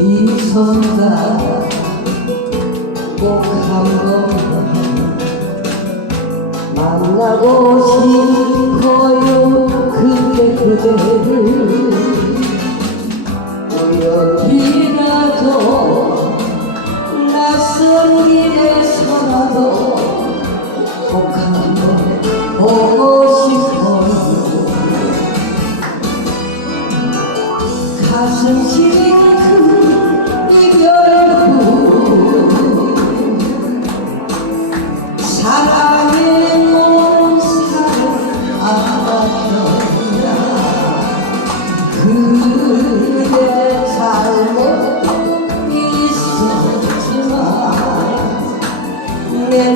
이선가 꼭 한번 만나고 싶어요. 그대 그대를 우연히라도 낯선 길에서라도 꼭 한번 보고 싶어요. 가슴 시린 내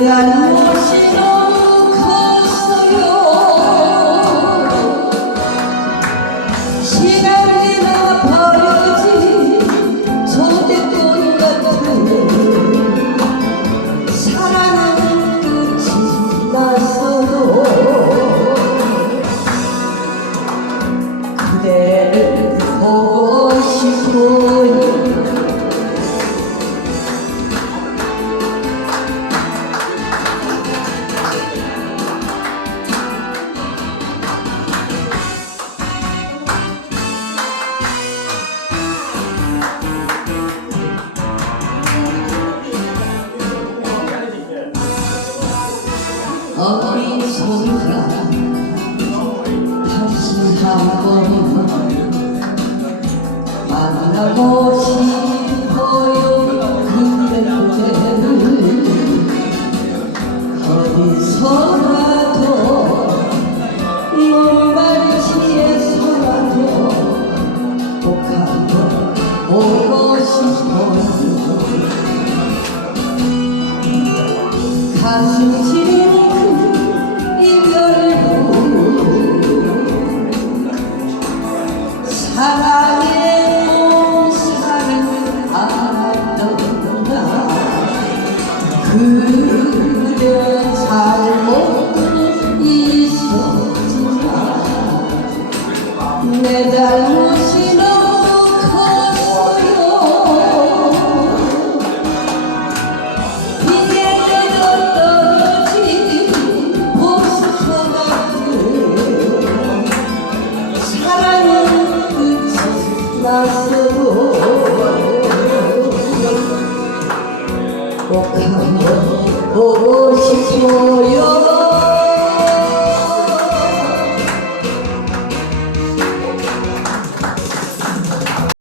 어디선가 다시 한번 만나고 싶어요 그대 그대를 어디서라도 눈발치에서라도 꼭 한번 보고 싶어요 가슴 그대 잘못 있었지만 내 잘못이 너무 컸어요. 이제는 떨어진 보석과 같은 사랑은 끝이 났어 보고 싶어요